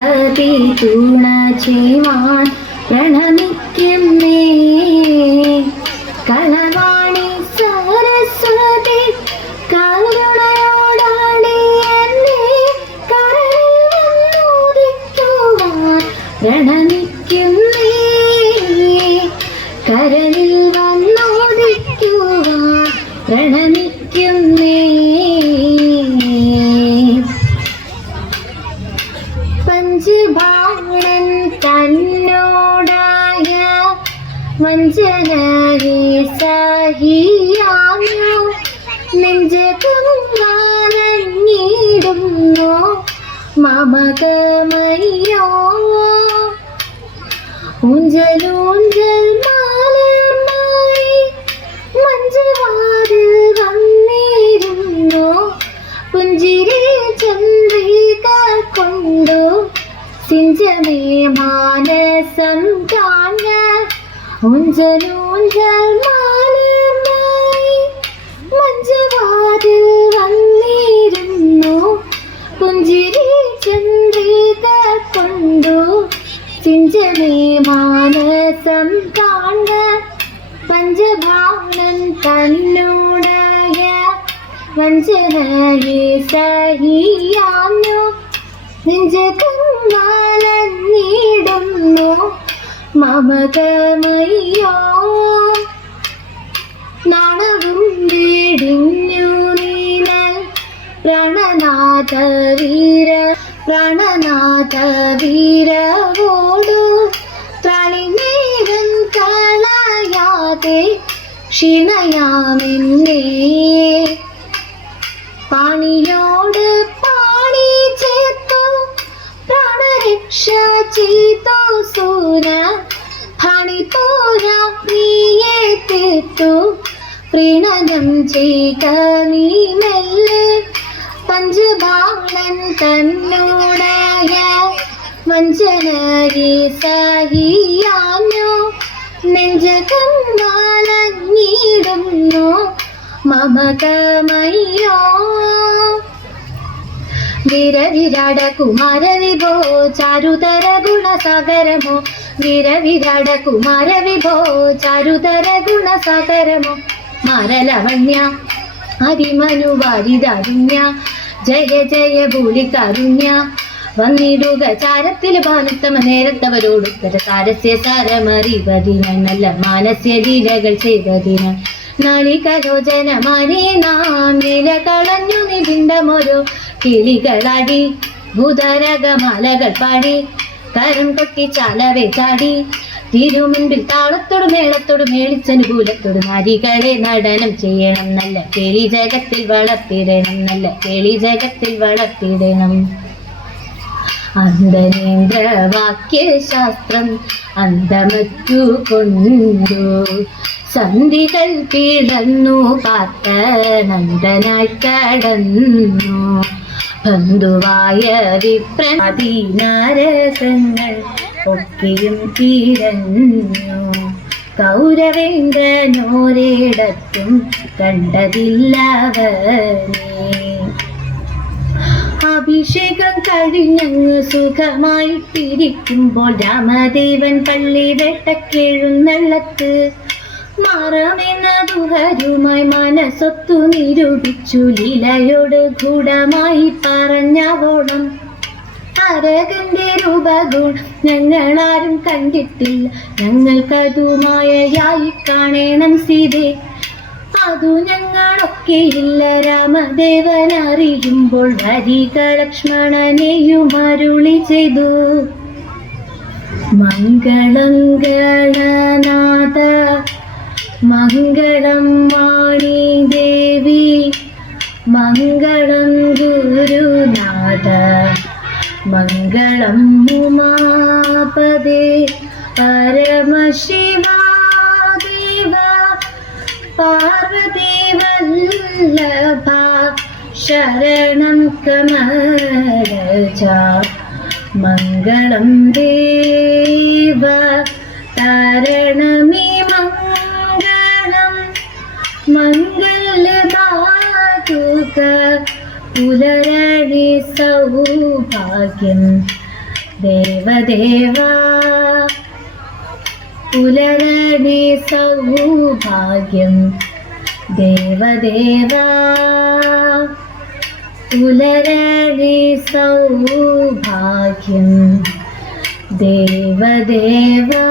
തുണ ചെയ്യുവാൻ പ്രണമിക്കുന്നേ. കളവാണി സരസ്വതി കരുണയോടാടി എന്നെ കരളിൽ പ്രണമിക്കുന്നേ. കരളിൽ വന്നോദിക്കുവാൻ പ്രണമിക്കുന്നേ. പഞ്ചഭാവൻ തന്നോടായ വഞ്ചനയെ സഹിയാനോ നെഞ്ചകങ്ങാനങ്ങിടുന്നു മമകമയ്യോ. ഊഞ്ചലൂഞ്ചൽ മാലമായി മഞ്ചവാതിൽ വന്നിരുന്നു പുഞ്ചിരി ചന്ദ്രിക കൊണ്ടു സിഞ്ചമേ മാനസം കാണ. ഊഞ്ചലൂഞ്ചൽ മാലമായി മഞ്ചവാതിൽ വന്നിരുന്നു പുഞ്ചിരി ചന്ദ്രിക കൊണ്ടു സിഞ്ചമേ മാനസം കാണ. പഞ്ചഭാവൻ തന്നോടായ വഞ്ചനയെ സഹിയാനോ നെഞ്ചകങ്ങാനങ്ങിടുന്നു മമകമയ്യോ. നാണവും വീടിഞ്ഞു നീനൽ പ്രാണനാഥ വീരവോടു കളിമേഘം കളയാതെ ക്ഷീണയാമെന്നേ. പാണിയോട് പാണി ചേർത്തു പ്രാണരക്ഷ ചെയ്തു സൂര ഹാണിപ്പോരാ നീയെ തീർത്തു പ്രീണനം ചെയ്ക നീ മെല്ലെ. പഞ്ചഭാവൻ തന്നോടായ വഞ്ചനയെ സഹിയാനോ നെഞ്ചകങ്ങാനങ്ങിടുന്നു മമകമയ്യോ. വീരവിരാട കുമാര വിഭോ ചാരുതര ഗുണസാഗരമോ. വീരവിരാട കുമാര വിഭോ ചാരുതര ഗുണസാഗരമോ. മാരലവണ്യ ഹരിമനു വാരിതാരുണ്യ ജയ ജയ ഭൂലി കാരുണ്യ. വന്നിടുക ചാരത്തിൽ ഭാനുത്തമ നേരത്തവരോടുത്തര സാരസ്യ സാരമറിവതിന നല്ല മാനസ്യ ലീലകൾ ചെയ്തതിന. നാളികലോചനമാനേ നാം നില കളഞ്ഞു നിബിംബമൊരു കിളികളാടി ഭൂതരകമാലകൾ പാടി കരം കൊട്ടി ചാലവേ ചാടി. തിരുമുൻപിൽ താളത്തോട് മേളത്തോട് മേളിച്ചനുകൂലത്തോട് നാരികളെ നടനം ചെയ്യണം നല്ല കേളി ജഗത്തിൽ വളർത്തിടണം നല്ല കേളി ജഗത്തിൽ വളർത്തിടണം. അന്തരേന്ദ്രവാക്യശാസ്ത്രം അന്തമറ്റു കൊണ്ടു സന്ധികൾ പിളർന്നു പാർത്ത നന്ദനായി കടന്നു ബന്ധുവായ വിപ്രനാരകങ്ങൾ ഒക്കെയും തീരഞ്ഞു. കൗരവേന്ദ്രനോരിടത്തും കണ്ടതില്ലവനെ. അഭിഷേകം കഴിഞ്ഞങ്ങ് സുഖമായിട്ടിരിക്കുമ്പോൾ രാമദേവൻ പള്ളി വേട്ടക്കെഴുന്നള്ളത്ത് മാറാമെന്നതുഹരുമായി മനസ്സൊത്തു നിരൂപിച്ചു ലീലയോട് ഗൂഢമായി പറഞ്ഞവോണം. അരകന്റെ രൂപഗുണം ഞങ്ങളാരും കണ്ടിട്ടില്ല ഞങ്ങൾക്കതുമായയായി കാണണം സീതേ. അതു ഞങ്ങളൊക്കെയില്ല രാമദേവൻ അറിയുമ്പോൾ വരിക ലക്ഷ്മണനെയും അരുളി ചെയ്തു. മംഗളം ഗണനാഥ മംഗളം വാണി ദേവി മംഗളം ഗുരുനാഥ മംഗളം ഉമാപദേ പരമശിവാദേവ പാർവതി വല്ലഭ ശരണം കമലജ. മംഗളം ദേവ താരണമി മംഗളം മംഗളദാതുക പുലരണി സൗഭാഗ്യം ദേവദേവാ പുലരണി സൗഭാഗ്യം ദേവദേവാ പുലരണി സൗഭാഗ്യം ദേവദേവാ